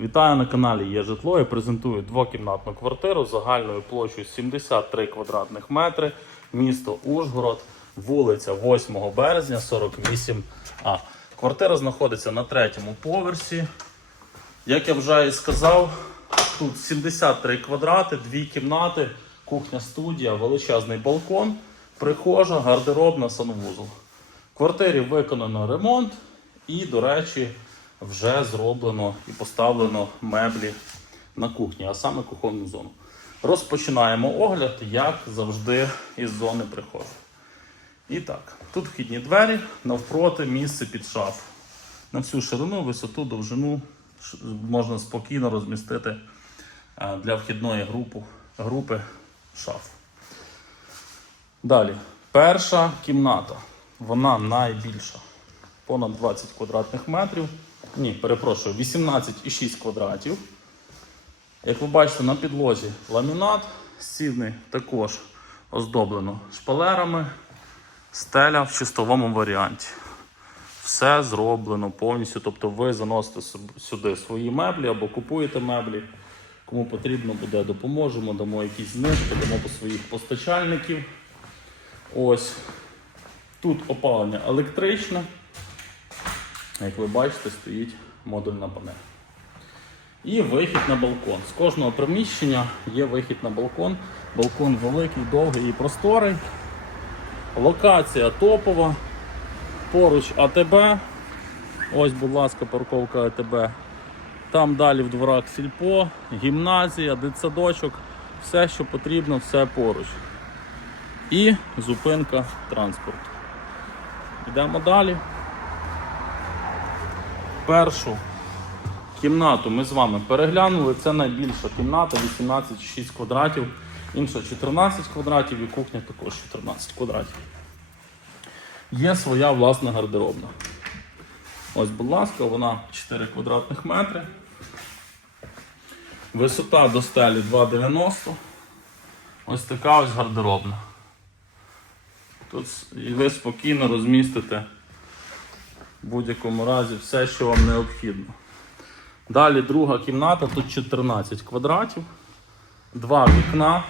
Вітаю на каналі Є житло. Я презентую двокімнатну квартиру загальною площею 73 квадратних метри, місто Ужгород, вулиця 8 березня, 48А. Квартира знаходиться на третьому поверсі. Як я вже і сказав, тут 73 квадрати, дві кімнати, кухня, студія, величезний балкон, прихожа, гардеробна, санвузол. В квартирі виконано ремонт і, до речі, вже зроблено і поставлено меблі на кухні, а саме кухонну зону. Розпочинаємо огляд, як завжди, із зони прихожої. І так, тут вхідні двері, навпроти місце під шаф. На всю ширину, висоту, довжину можна спокійно розмістити е, для вхідної групи, групи шаф. Далі, перша кімната. Вона найбільша. Понад 20 квадратних метрів. Ні, перепрошую, 18,6 квадратів. Як ви бачите, на підлозі ламінат, стіни також оздоблено шпалерами, стеля в чистовому варіанті. Все зроблено повністю. Тобто ви заносите сюди свої меблі або купуєте меблі. Кому потрібно буде, допоможемо, дамо якісь знижки, дамо по своїх постачальників. Ось. Тут опалення електричне. Як ви бачите, стоїть модульна панель. І вихід на балкон. З кожного приміщення є вихід на балкон. Балкон великий, довгий і просторий. Локація топова. Поруч АТБ. Ось, будь ласка, парковка АТБ. Там далі в дворах сільпо, гімназія, дитсадочок. Все, що потрібно, все поруч. І зупинка транспорту. Йдемо далі. Першу кімнату ми з вами переглянули. Це найбільша кімната, 18,6 квадратів, інша 14 квадратів і кухня також 14 квадратів. Є своя власна гардеробна. Ось, будь ласка, вона 4 квадратних метри. Висота до стелі 2,90. Ось така ось гардеробна. Тут ви спокійно розмістите в будь-якому разі все, що вам необхідно. Далі друга кімната, тут 14 квадратів, два вікна.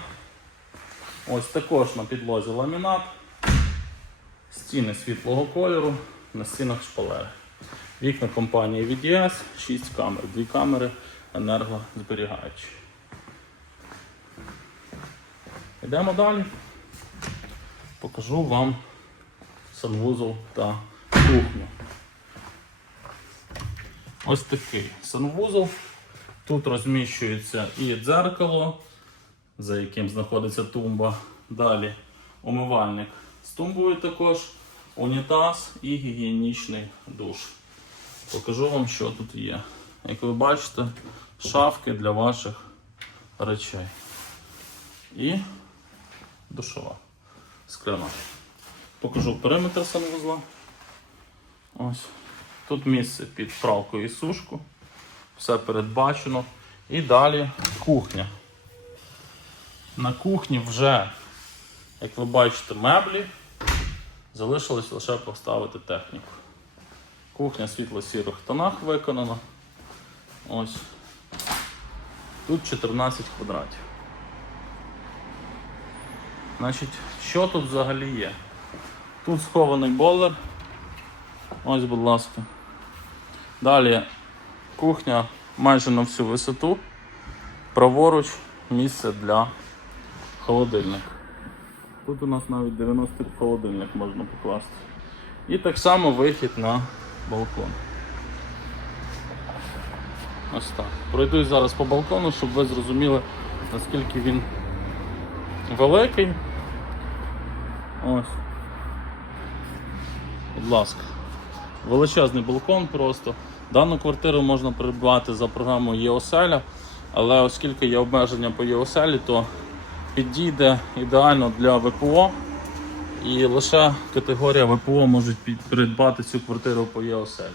Ось також на підлозі ламінат, стіни світлого кольору, на стінах шпалери. Вікна компанії VDS, 6 камер, дві камери енергозберігаючі. Йдемо далі. Покажу вам санвузол та кухню. Ось такий санвузол. Тут розміщується і дзеркало, за яким знаходиться тумба. Далі умивальник з тумбою також, унітаз і гігієнічний душ. Покажу вам, що тут є. Як ви бачите, шафки для ваших речей. І душова скляна. Покажу периметр санвузла. Ось. Тут місце під пралку і сушку. Все передбачено. І далі кухня. На кухні вже, як ви бачите, меблі. Залишилось лише поставити техніку. Кухня світло-сірих тонах виконана. Ось. Тут 14 квадратів. Значить, що тут взагалі є? Тут схований бойлер. Ось, будь ласка. Далі кухня майже на всю висоту. Праворуч місце для холодильника. Тут у нас навіть 90 холодильник можна покласти. І так само вихід на балкон. Ось так. Пройдусь зараз по балкону, щоб ви зрозуміли, наскільки він великий. Ось. Будь ласка. Величезний балкон просто. Дану квартиру можна придбати за програмою ЄОСЕЛЯ, але оскільки є обмеження по ЄОСЕЛі, то підійде ідеально для ВПО. І лише категорія ВПО можуть придбати цю квартиру по ЄОСЕЛі.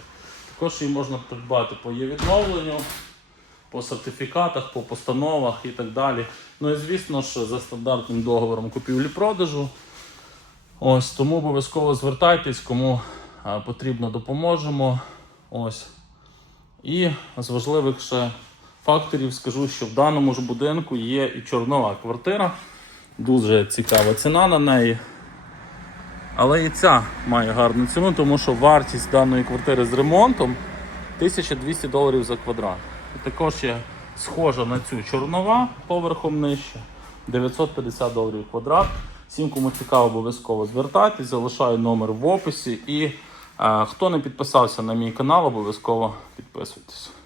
Також її можна придбати по є-відновленню, по сертифікатах, по постановах і так далі. Ну і звісно ж за стандартним договором купівлі-продажу. Ось тому обов'язково звертайтесь, кому потрібно допоможемо. Ось. І з важливих ще факторів скажу, що в даному ж будинку є і чорнова квартира. Дуже цікава ціна на неї. Але і ця має гарну ціну, тому що вартість даної квартири з ремонтом 1200 доларів за квадрат. Також є схожа на цю чорнова поверхом нижче. 950 доларів квадрат. Всім, кому цікаво, обов'язково звертайтесь, залишаю номер в описі. І е, хто не підписався на мій канал, обов'язково підписуйтесь.